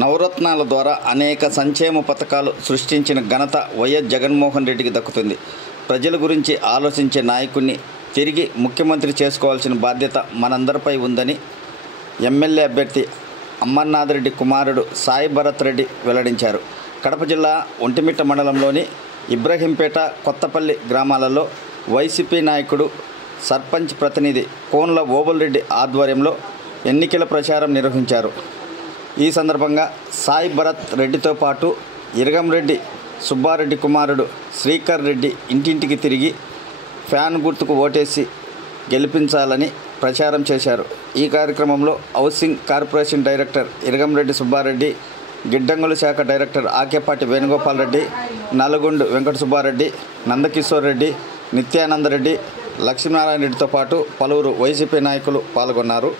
నవరత్నాల ద్వారా అనేక సంక్షేమ పథకాలు సృష్టించిన ఘనత వైఎస్ జగన్మోహన్ రెడ్డికి దక్కుతుంది. ప్రజల గురించి ఆలోచించే నాయకుడిని తిరిగి ముఖ్యమంత్రి చేసుకోవాల్సిన బాధ్యత మనందరిపై ఉందని ఎమ్మెల్యే అభ్యర్థి అమర్నాథ్ రెడ్డి కుమారుడు సాయి భరత్ రెడ్డి వెల్లడించారు. కడప జిల్లా ఒంటిమిట్ట మండలంలోని ఇబ్రహీంపేట, కొత్తపల్లి గ్రామాలలో వైసీపీ నాయకుడు, సర్పంచ్ ప్రతినిధి కోన్ల ఓబుల్ రెడ్డి ఆధ్వర్యంలో ఎన్నికల ప్రచారం నిర్వహించారు. ఈ సందర్భంగా సాయి భరత్ రెడ్డితో పాటు ఇరగంరెడ్డి సుబ్బారెడ్డి కుమారుడు శ్రీకర్ రెడ్డి ఇంటింటికి తిరిగి ఫ్యాన్ గుర్తుకు ఓటేసి గెలిపించాలని ప్రచారం చేశారు. ఈ కార్యక్రమంలో housing corporation director Iragamreddy Subbareddy, గిడ్డంగుల శాఖ డైరెక్టర్ ఆకేపాటి వేణుగోపాల్ రెడ్డి, నల్గొండ వెంకట సుబ్బారెడ్డి, నందకిషోర్ రెడ్డి, నిత్యానందరెడ్డి, లక్ష్మీనారాయణ రెడ్డితో పాటు పలువురు వైసీపీ నాయకులు పాల్గొన్నారు.